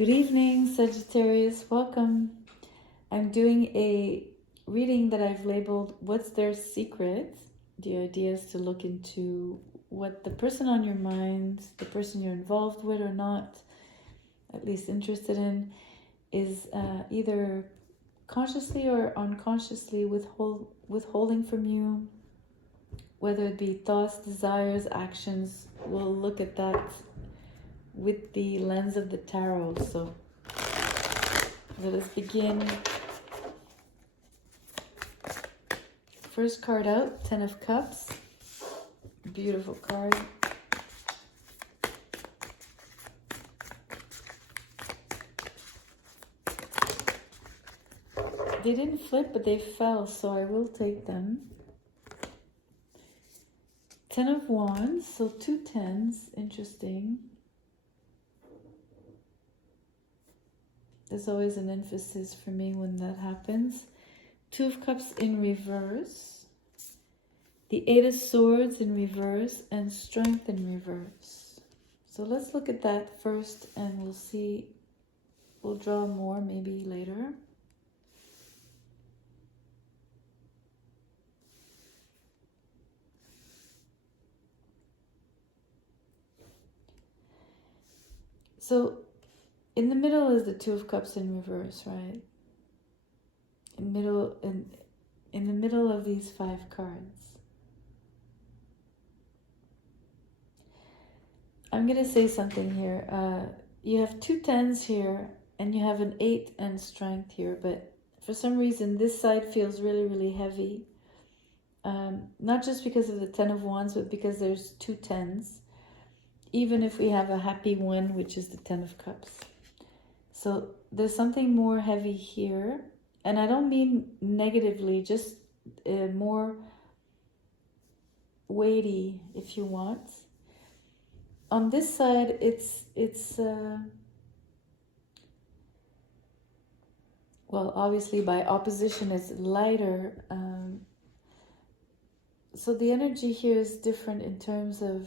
Good evening, Sagittarius. Welcome. I'm doing a reading that I've labeled What's Their Secret? The idea is to look into what the person on your mind, the person you're involved with or not, at least interested in, is either consciously or unconsciously withholding from you, whether it be thoughts, desires, actions. We'll look at that with the lens of the tarot. So let us begin. First card out, Ten of Cups. Beautiful card. They didn't flip, but they fell, so I will take them. Ten of Wands, so two tens, interesting. There's always an emphasis for me when that happens. Two of Cups in reverse. The Eight of Swords in reverse and Strength in reverse. So let's look at that first and we'll see. We'll draw more maybe later. So in the middle is the Two of Cups in reverse, right? In the middle of these five cards. I'm going to say something here. You have two tens here and you have an 8 and Strength here, but for some reason this side feels really, really heavy. Not just because of the Ten of Wands, but because there's two tens. Even if we have a happy one, which is the Ten of Cups. So there's something more heavy here. And I don't mean negatively, just more weighty, if you want. On this side, it's well, obviously by opposition, it's lighter. So the energy here is different in terms of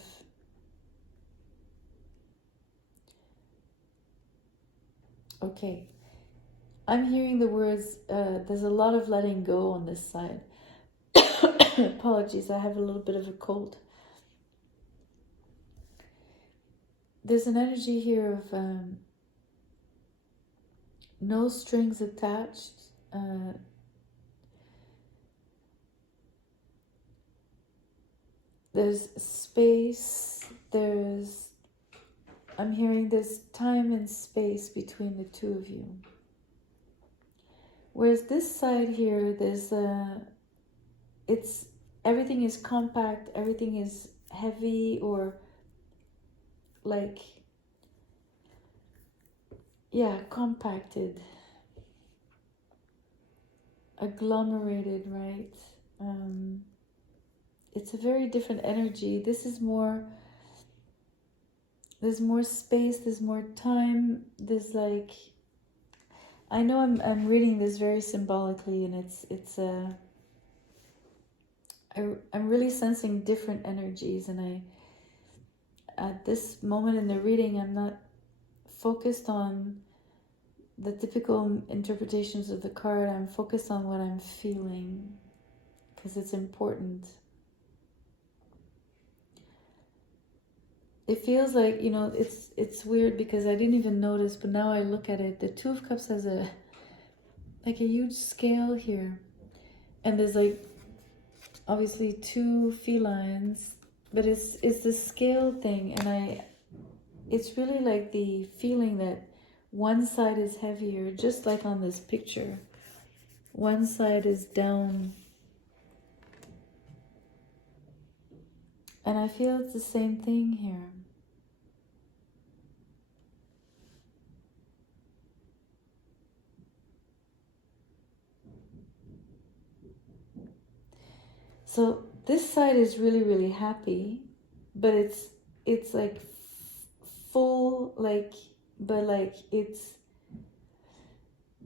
okay. I'm hearing the words, there's a lot of letting go on this side. Apologies, I have a little bit of a cold. There's an energy here of no strings attached. There's space. I'm hearing there's time and space between the two of you. Whereas this side here, everything is compact, everything is heavy or like, yeah, compacted, agglomerated, right? It's a very different energy. This is more, there's more space, there's more time, there's like, I know I'm reading this very symbolically, and I'm really sensing different energies, and at this moment in the reading, I'm not focused on the typical interpretations of the card. I'm focused on what I'm feeling, because it's important. It feels like, you know, it's weird because I didn't even notice, but now I look at it. The Two of Cups has a huge scale here. And there's like, obviously two felines, but it's the scale thing. And it's really like the feeling that one side is heavier, just like on this picture. One side is down. And I feel it's the same thing here. So this side is really, really happy, but it's like full, like, but like it's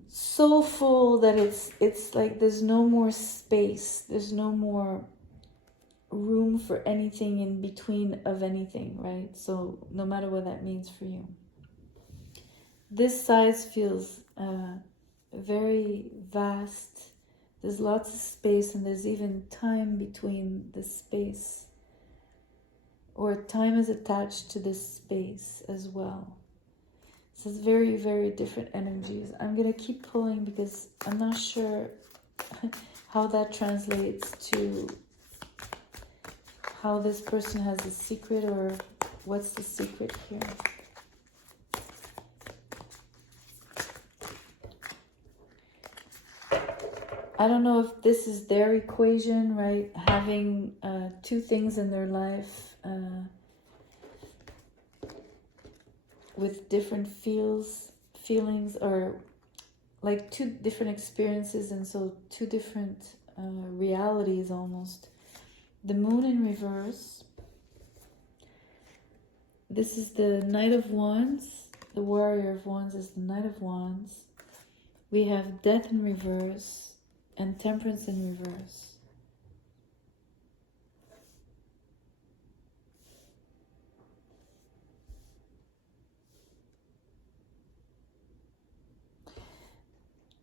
so full that it's like there's no more space, there's no more room for anything in between of anything, right? So no matter what that means for you. this size feels very vast. There's lots of space, and there's even time between the space, or time is attached to this space as well. So it's very, very different energies. I'm going to keep pulling because I'm not sure how that translates to how this person has a secret, or what's the secret here. I don't know if this is their equation, right? Having two things in their life with different feelings, or like two different experiences, and so two different realities almost. The moon in reverse. This is the Knight of Wands. The Warrior of Wands is the Knight of Wands. We have Death in reverse and Temperance in reverse.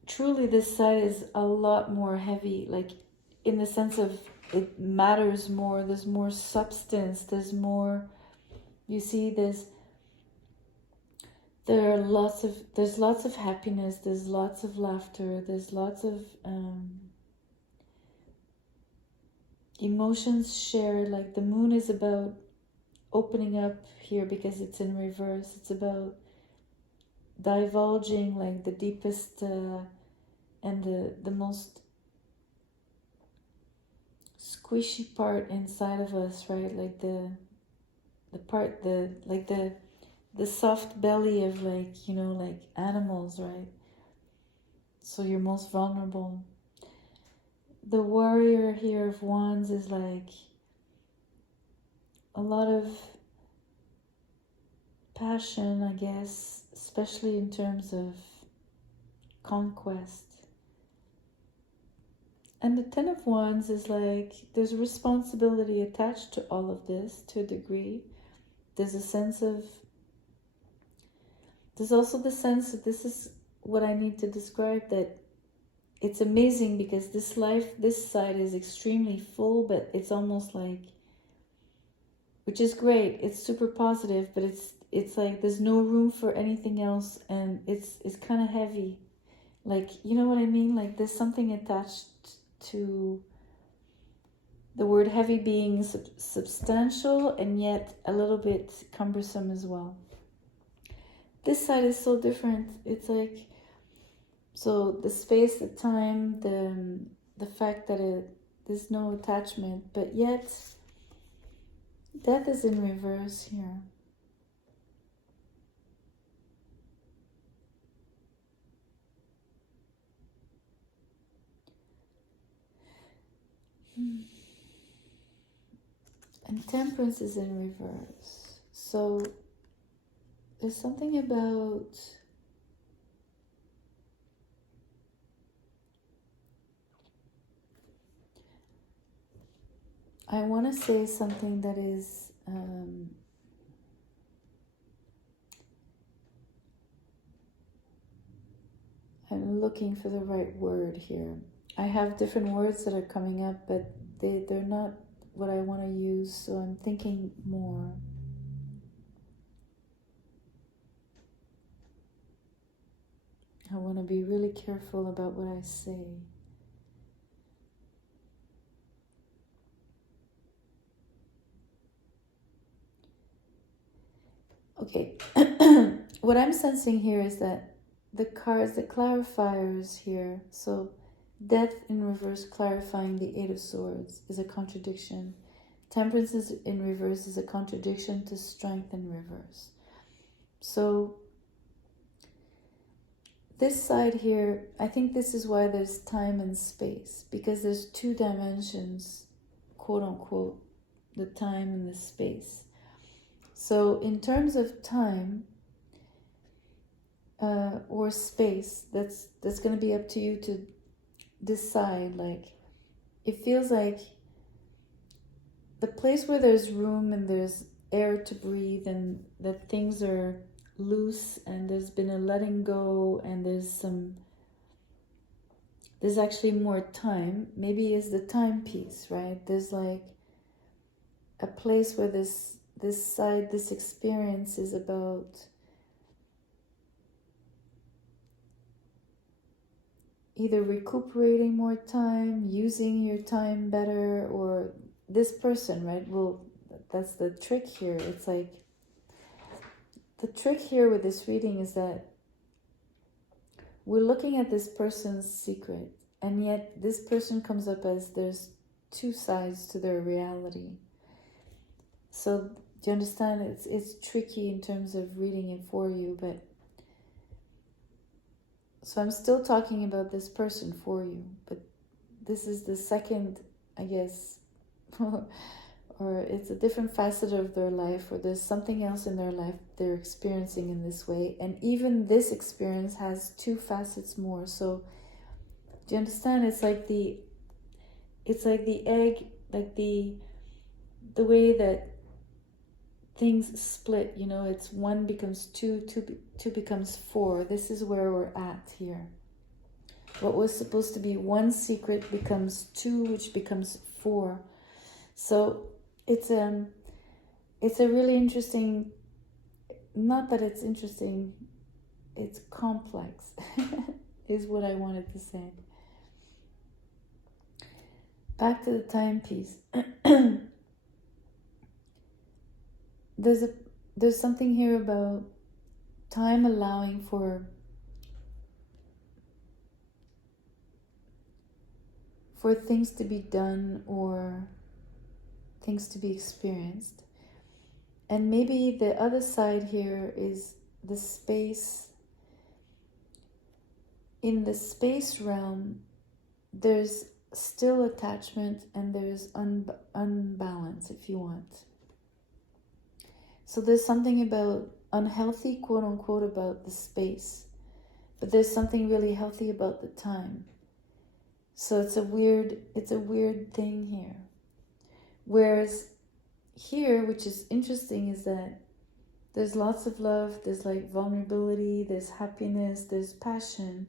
Truly, this side is a lot more heavy, like in the sense of it matters more. There's more substance. There's more, you see, there's lots of happiness. There's lots of laughter. There's lots of emotions shared. Like the moon is about opening up here because it's in reverse. It's about divulging like the deepest and the most squishy part inside of us, right? Like the soft belly of, like, you know, like animals, right? So you're most vulnerable. The Warrior here of Wands is like a lot of passion, I guess, especially in terms of conquest. And the Ten of Wands is like, there's a responsibility attached to all of this to a degree. There's a sense of, there's also the sense that this is what I need to describe, that it's amazing because this life, this side is extremely full, but it's almost like, which is great, it's super positive, but it's like there's no room for anything else, and it's kind of heavy. Like, you know what I mean? Like there's something attached to the word heavy being substantial and yet a little bit cumbersome as well. This side is so different. It's like, so the space, the time, the fact that there's no attachment, but yet death is in reverse here. And Temperance is in reverse. So there's something about I want to say something that is I'm looking for the right word here. I have different words that are coming up, but they're not what I want to use, so I'm thinking more. I want to be really careful about what I say. Okay, what I'm sensing here is that the cards, the clarifiers here, so Death in reverse clarifying the Eight of Swords is a contradiction. Temperance is in reverse is a contradiction to Strength in reverse. So this side here, I think this is why there's time and space, because there's two dimensions, quote unquote, the time and the space. So in terms of time or space, that's going to be up to you to decide. Like, it feels like the place where there's room and there's air to breathe and that things are loose, and there's been a letting go, and there's actually more time. Maybe it's the timepiece, right? There's like a place where this experience is about either recuperating more time, using your time better, or this person, right? Well, that's the trick here. It's like, the trick here with this reading is that we're looking at this person's secret, and yet this person comes up as there's two sides to their reality. So do you understand? It's tricky in terms of reading it for you, but so I'm still talking about this person for you, but this is the second, I guess, or it's a different facet of their life, or there's something else in their life they're experiencing in this way. And even this experience has two facets more. So do you understand? It's like the egg, like the way that things split, you know, it's one becomes two becomes four. This is where we're at here. What was supposed to be one secret becomes two, which becomes four. So it's a really interesting, not that it's interesting, it's complex, is what I wanted to say. Back to the timepiece. There's something here about time allowing for things to be done or things to be experienced. And maybe the other side here is the space. In the space realm, there's still attachment, and there's unbalance, if you want. So there's something about unhealthy, quote unquote, about the space, but there's something really healthy about the time. So it's a weird thing here. Whereas here, which is interesting, is that there's lots of love, there's like vulnerability, there's happiness, there's passion,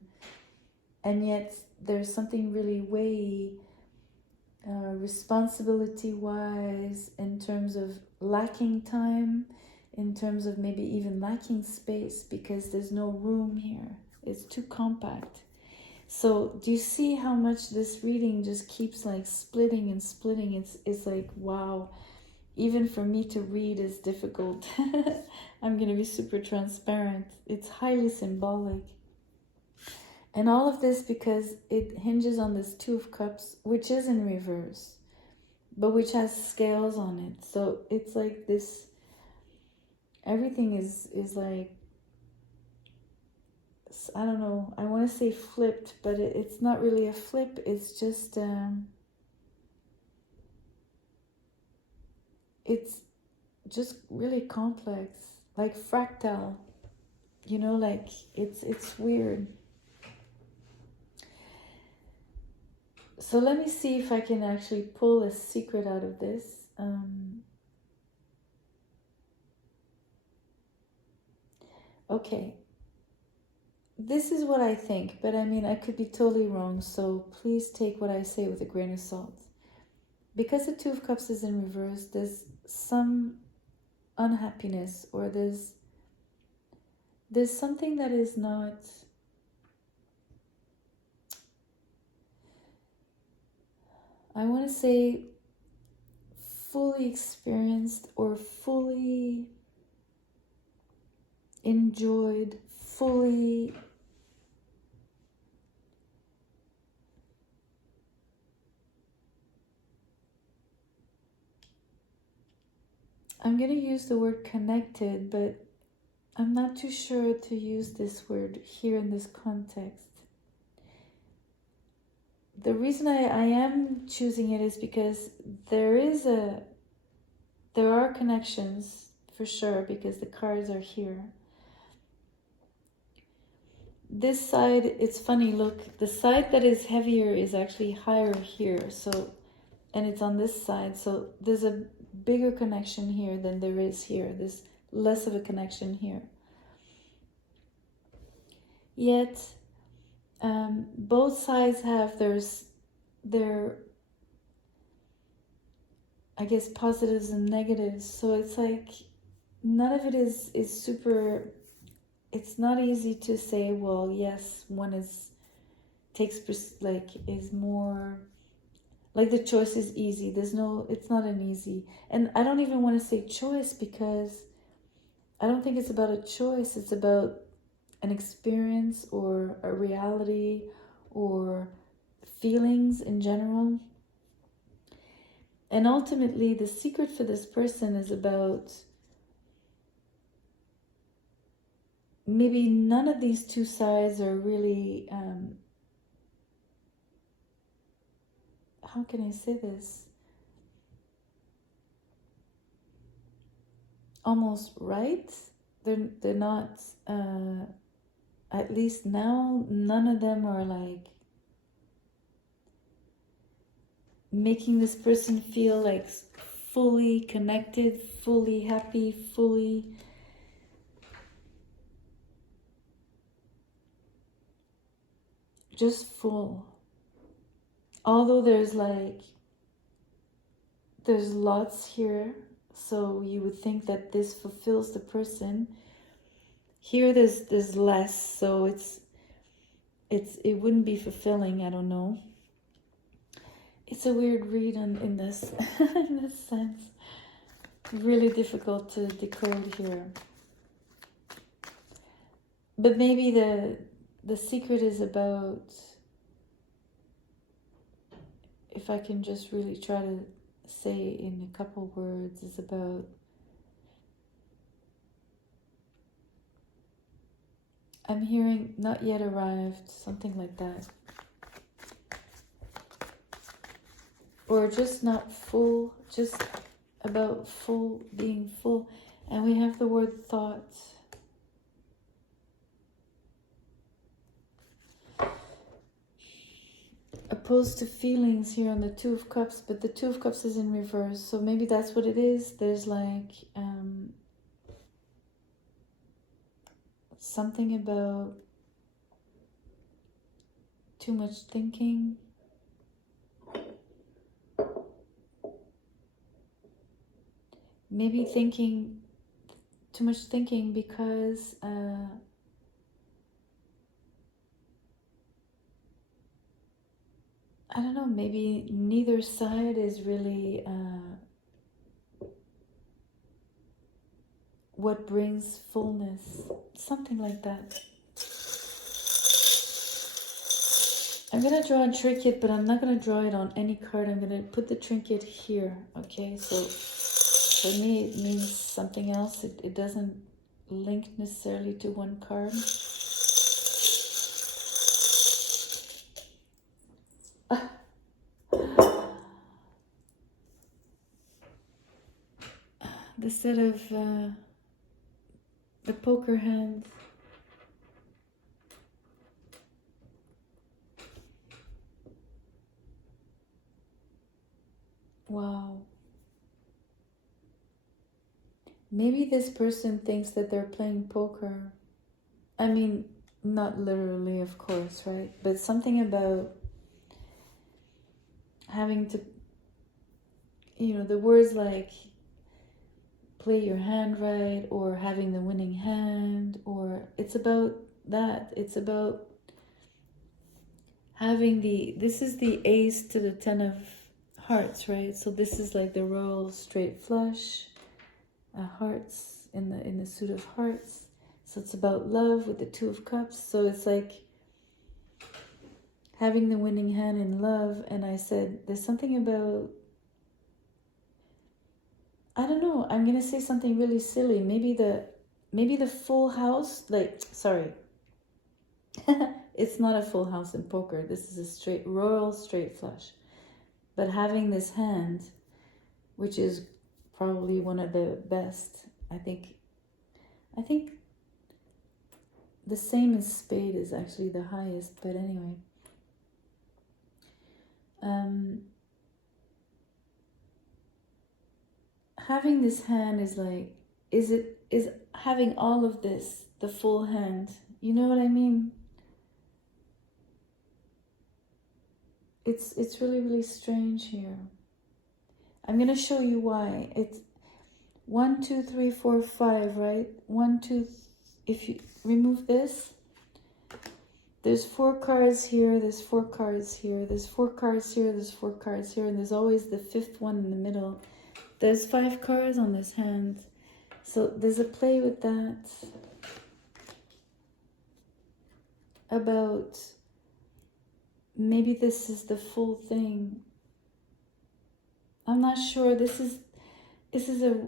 and yet there's something really weighty, responsibility-wise, in terms of lacking time, in terms of maybe even lacking space, because there's no room here. It's too compact. So do you see how much this reading just keeps like splitting and splitting? It's like, wow, even for me to read is difficult. I'm going to be super transparent. It's highly symbolic. And all of this because it hinges on this Two of Cups, which is in reverse, but which has scales on it. So it's like this, everything is like, I don't know, I want to say flipped, but it's not really a flip. It's just, it's just really complex, like fractal, you know, like it's weird. So let me see if I can actually pull a secret out of this. Okay. This is what I think, but I mean, I could be totally wrong, so please take what I say with a grain of salt. Because the Two of Cups is in reverse, there's some unhappiness, or there's something that is not, I want to say, fully experienced or fully enjoyed, fully I'm going to use the word connected, but I'm not too sure to use this word here in this context. The reason I am choosing it is because there are connections for sure, because the cards are here. This side, it's funny, look, the side that is heavier is actually higher here, so, and it's on this side, so there's a bigger connection here than there is here. There's less of a connection here. yet both sides have their I guess positives and negatives. So it's like none of it is super. It's not easy to say, well, yes, one is is more like the choice is easy. There's no, it's not an easy. And I don't even want to say choice because I don't think it's about a choice. It's about an experience or a reality or feelings in general. And ultimately, the secret for this person is about maybe none of these two sides are really, how can I say this? Almost right. They're not, at least now, none of them are like making this person feel like fully connected, fully happy, fully just full. Although there's lots here, so you would think that this fulfills the person. Here there's less, so it wouldn't be fulfilling. I don't know. It's a weird read in this in this sense. Really difficult to decode here. But maybe the secret is about, if I can just really try to say in a couple words, is about I'm hearing not yet arrived, something like that. Or just not full, just about full, being full. And we have the word thought. Opposed to feelings here on the Two of Cups, but the Two of Cups is in reverse. So maybe that's what it is. There's like something about too much thinking. Maybe too much thinking because I don't know, maybe neither side is really what brings fullness. Something like that. I'm going to draw a trinket, but I'm not going to draw it on any card. I'm going to put the trinket here, okay? So for me, it means something else. It doesn't link necessarily to one card. The set of the poker hand. Wow. Maybe this person thinks that they're playing poker. I mean, not literally, of course, right? But something about having to, the words like play your hand right or having the winning hand, or it's about that. It's about having this is the ace to the 10 of hearts, right? So this is like the royal straight flush, hearts in the suit of hearts. So it's about love with the Two of Cups. So it's like having the winning hand in love. And I said, there's something about, I don't know, I'm going to say something really silly. Maybe the full house, sorry. It's not a full house in poker. This is a royal straight flush. But having this hand, which is probably one of the best, I think the same as spade is actually the highest, but anyway. Having this hand is is having all of this, the full hand. You know what I mean? it's really, really strange here. I'm going to show you why. It's 1, 2, 3, 4, 5, right? 1, 2, if you remove this, there's 4 cards here, there's 4 cards here, there's 4 cards here, there's 4 cards here, and there's always the 5th one in the middle. There's 5 cards on this hand. So there's a play with that about maybe this is the full thing. I'm not sure. This is a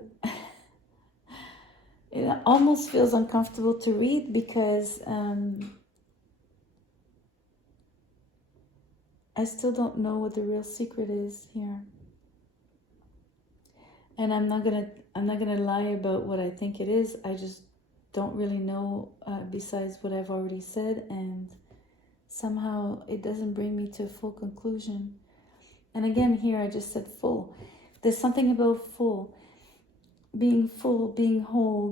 it almost feels uncomfortable to read because I still don't know what the real secret is here. And I'm not gonna lie about what I think it is. I just don't really know besides what I've already said, and somehow it doesn't bring me to a full conclusion. And again, here I just said full. There's something about full, being whole,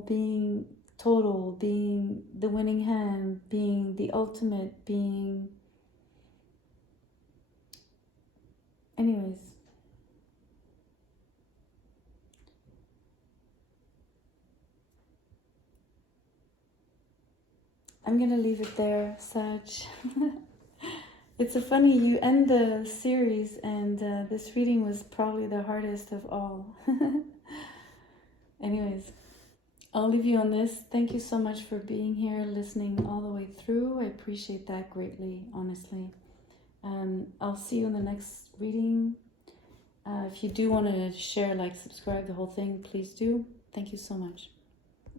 being total, being the winning hand, being the ultimate, being... Anyways. I'm gonna leave it there, Sag. It's a funny, you end the series and this reading was probably the hardest of all. Anyways, I'll leave you on this. Thank you so much for being here, listening all the way through. I appreciate that greatly, honestly. I'll see you in the next reading. If you do want to share, like, subscribe, the whole thing, please do. Thank you so much.